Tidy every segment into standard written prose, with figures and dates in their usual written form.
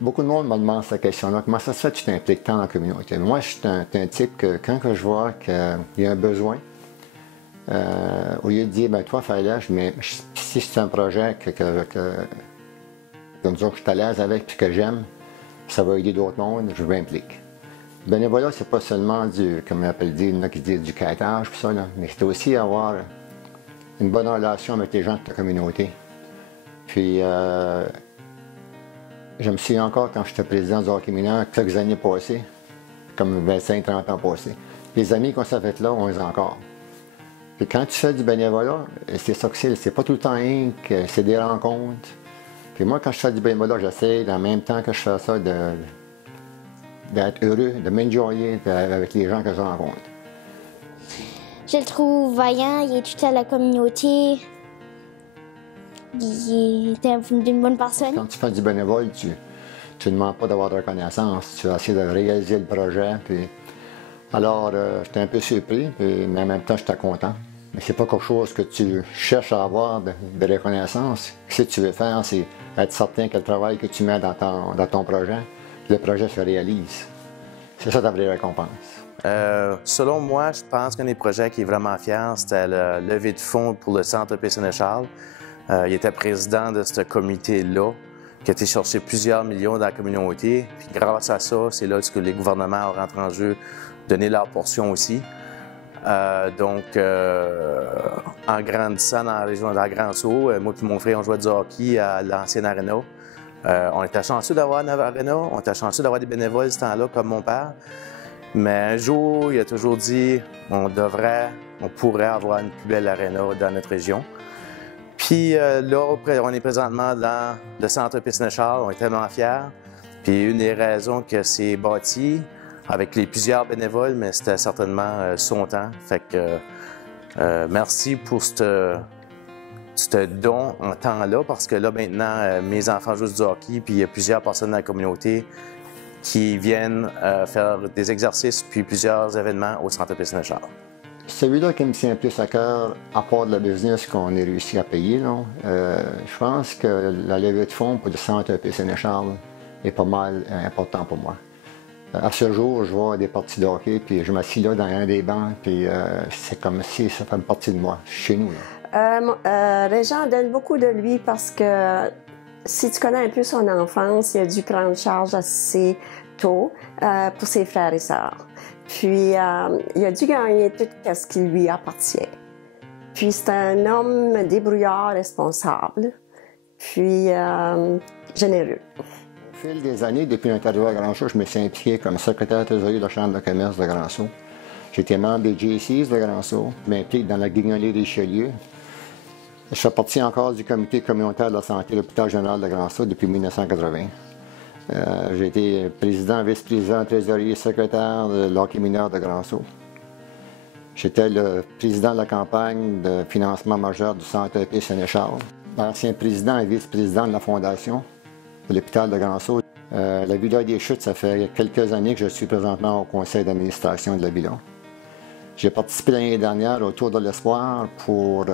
Beaucoup de monde me demande cette question-là. Comment ça se fait que tu t'impliques tant dans la communauté? Moi, je suis un type que quand que je vois qu'il y a un besoin, au lieu de dire, ben toi, fais-le, mais si c'est un projet que nous autres, je suis à l'aise avec et que j'aime, ça va aider d'autres mondes, je m'implique. Le bénévolat, c'est pas seulement comme on appelle dire, il y en a qui disent du quêtage, ça, là, mais c'est aussi avoir une bonne relation avec les gens de ta communauté. Puis, je me souviens encore quand j'étais président du hockey mineur, quelques années passées, comme 25-30 ans passés. Les amis qu'on s'est fait là, on les a encore. Puis quand tu fais du bénévolat, c'est ça que c'est pas tout le temps inc, c'est des rencontres. Puis moi, quand je fais du bénévolat, j'essaie, en même temps que je fais ça, d'être heureux, de m'enjoyer avec les gens que je rencontre. Je le trouve vaillant, il est tout à la communauté. Il est une bonne personne. Quand tu fais du bénévole, tu ne demandes pas d'avoir de reconnaissance, tu vas essayer de réaliser le projet. Puis... Alors, j'étais un peu surpris, mais en même temps, j'étais content. Mais c'est pas quelque chose que tu cherches à avoir de reconnaissance. Ce que tu veux faire, c'est être certain que le travail que tu mets dans ton projet, le projet se réalise. C'est ça ta vraie récompense. Selon moi, je pense qu'un des projets qui est vraiment fier, c'était le levée de fonds pour le Centre P. Sénéchal. Il était président de ce comité-là, qui a été chercher plusieurs millions dans la communauté. Puis grâce à ça, c'est là que les gouvernements rentrent en jeu, donner leur portion aussi. En grandissant dans la région de la Grand-Sault, moi et mon frère, on jouait du hockey à l'ancienne aréna. On était chanceux d'avoir une aréna, on était chanceux d'avoir des bénévoles ce temps-là, comme mon père. Mais un jour, il a toujours dit on pourrait avoir une plus belle aréna dans notre région. Puis là, on est présentement dans le Centre P. Sénéchal, on est tellement fiers. Puis une des raisons que c'est bâti, avec plusieurs bénévoles, mais c'était certainement son temps. Fait que merci pour ce don en temps-là, parce que là, maintenant, mes enfants jouent du hockey, puis il y a plusieurs personnes dans la communauté qui viennent faire des exercices, puis plusieurs événements au Centre P. Sénéchal. Celui-là qui me tient plus à cœur, à part de la business qu'on a réussi à payer, je pense que la levée de fonds pour le Centre P. Sénéchal est pas mal important pour moi. À ce jour, je vois des parties de hockey, puis je m'assis là dans un des bancs, puis c'est comme si ça fait une partie de moi, chez nous. Régent donne beaucoup de lui parce que si tu connais un peu son enfance, il a dû prendre charge assez tôt pour ses frères et sœurs. Puis, il a dû gagner tout ce qui lui appartient. Puis, c'est un homme débrouillard, responsable, puis généreux. Au fil des années, depuis notre arrivée à Grand-Sault, je me suis impliqué comme secrétaire trésorier de la Chambre de commerce de Grand-Sault. J'étais membre des JCs de Grand-Sault, je m'implique dans la Guignolée Richelieu. Je fais partie encore du comité communautaire de la santé de l'hôpital général de Grand-Sault depuis 1980. J'ai été président, vice-président, trésorier, secrétaire de l'hockey mineur de Grand-Sault. J'étais le président de la campagne de financement majeur du Centre P. Sénéchal, ancien président et vice-président de la fondation de l'hôpital de Grand-Sault. La Villa des Chutes, ça fait quelques années que je suis présentement au conseil d'administration de la Villa. J'ai participé l'année dernière au Tour de l'Espoir pour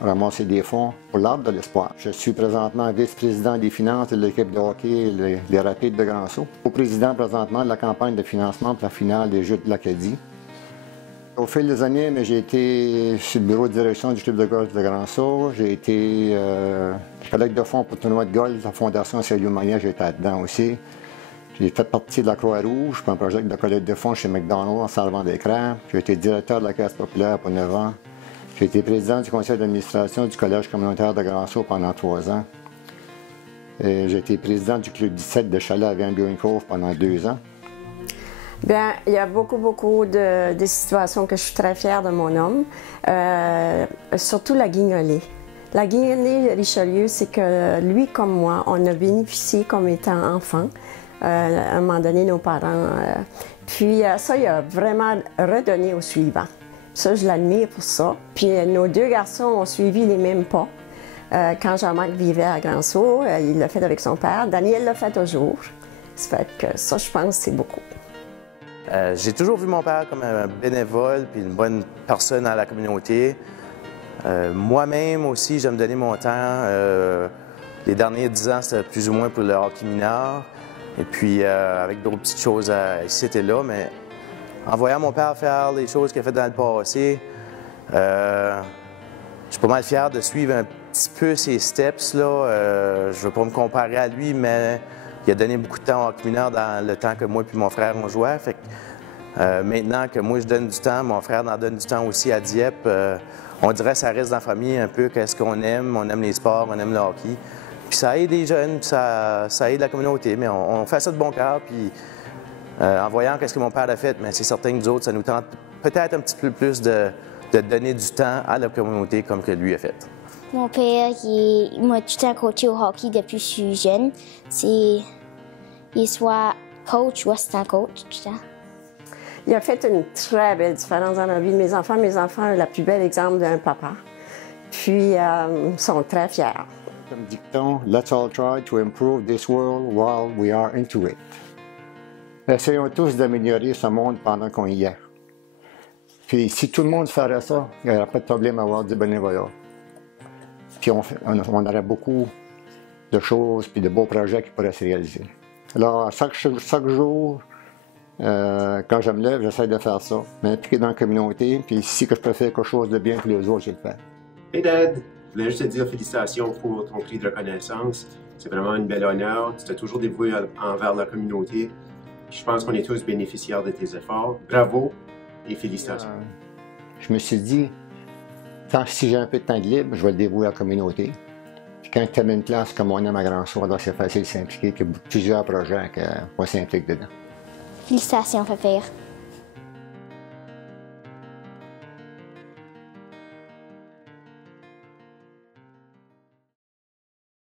ramasser des fonds pour l'Arbre de l'Espoir. Je suis présentement vice-président des finances de l'équipe de hockey les Rapides de Grand-Sault. Co-président présentement de la campagne de financement pour la finale des Jeux de l'Acadie. Au fil des années, j'ai été sur le bureau de direction du club de golf de Grand-Sault. J'ai été collecte de fonds pour le tournoi de golf de la Fondation Céline-Moyen, j'étais là-dedans aussi. J'ai fait partie de la Croix-Rouge pour un projet de collecte de fonds chez McDonald's en servant d'écran. J'ai été directeur de la Caisse populaire pour 9 ans. J'ai été président du conseil d'administration du Collège communautaire de Grand-Sault pendant 3 ans. J'ai été président du Club 17 de Chalet à Van Buren Cove pendant 2 ans. Bien, il y a beaucoup de situations que je suis très fière de mon homme, surtout la guignolée. La guignolée Richelieu, c'est que lui comme moi, on a bénéficié comme étant enfant. À un moment donné, nos parents. Puis ça, il a vraiment redonné au suivant. Ça, je l'admire pour ça. Puis nos 2 garçons ont suivi les mêmes pas. Quand Jean-Marc vivait à Grand-Sault, il l'a fait avec son père. Daniel l'a fait toujours. Ça fait que ça, je pense, c'est beaucoup. J'ai toujours vu mon père comme un bénévole puis une bonne personne dans la communauté. Moi-même aussi, j'aime donner mon temps. Les derniers 10 ans, c'était plus ou moins pour le hockey mineur. Et puis, avec d'autres petites choses ici et là. Mais en voyant mon père faire les choses qu'il a faites dans le passé, je suis pas mal fier de suivre un petit peu ses steps. Là. Je ne veux pas me comparer à lui, mais il a donné beaucoup de temps au hockey mineur dans le temps que moi et mon frère on jouait. Fait que, maintenant que moi je donne du temps, mon frère en donne du temps aussi à Dieppe. On dirait que ça reste dans la famille un peu qu'est-ce qu'on aime. On aime les sports, on aime le hockey. Puis ça aide les jeunes, puis ça aide la communauté. Mais on fait ça de bon cœur. Puis en voyant qu'est-ce que mon père a fait, mais c'est certain que nous autres, ça nous tente peut-être un petit peu plus de donner du temps à la communauté comme que lui a fait. Mon père, il m'a tout le temps coaché au hockey depuis que je suis jeune. Il est soit coach ou assistant coach tout le temps. Il a fait une très belle différence dans la vie de mes enfants. Mes enfants ont le plus bel exemple d'un papa. Puis, ils sont très fiers. Comme dicton, let's all try to improve this world while we are into it. Essayons tous d'améliorer ce monde pendant qu'on y est. Puis si tout le monde ferait ça, il n'y aurait pas de problème à avoir du bénévolat. Puis on aurait beaucoup de choses puis de beaux projets qui pourraient se réaliser. Alors, chaque jour, quand je me lève, j'essaie de faire ça, m'impliquer dans la communauté, puis si que je peux faire quelque chose de bien pour les autres, je le fais. Hey Dad, je voulais juste te dire félicitations pour ton prix de reconnaissance. C'est vraiment un bel honneur. Tu t'es toujours dévoué envers la communauté. Je pense qu'on est tous bénéficiaires de tes efforts. Bravo et félicitations. Je me suis dit, si j'ai un peu de temps de libre, je vais le dévouer à la communauté. Puis quand tu as une classe comme on aime à Grand-Sault, c'est facile de s'impliquer, puis il y a plusieurs projets qu'on s'implique dedans. Félicitations, papa.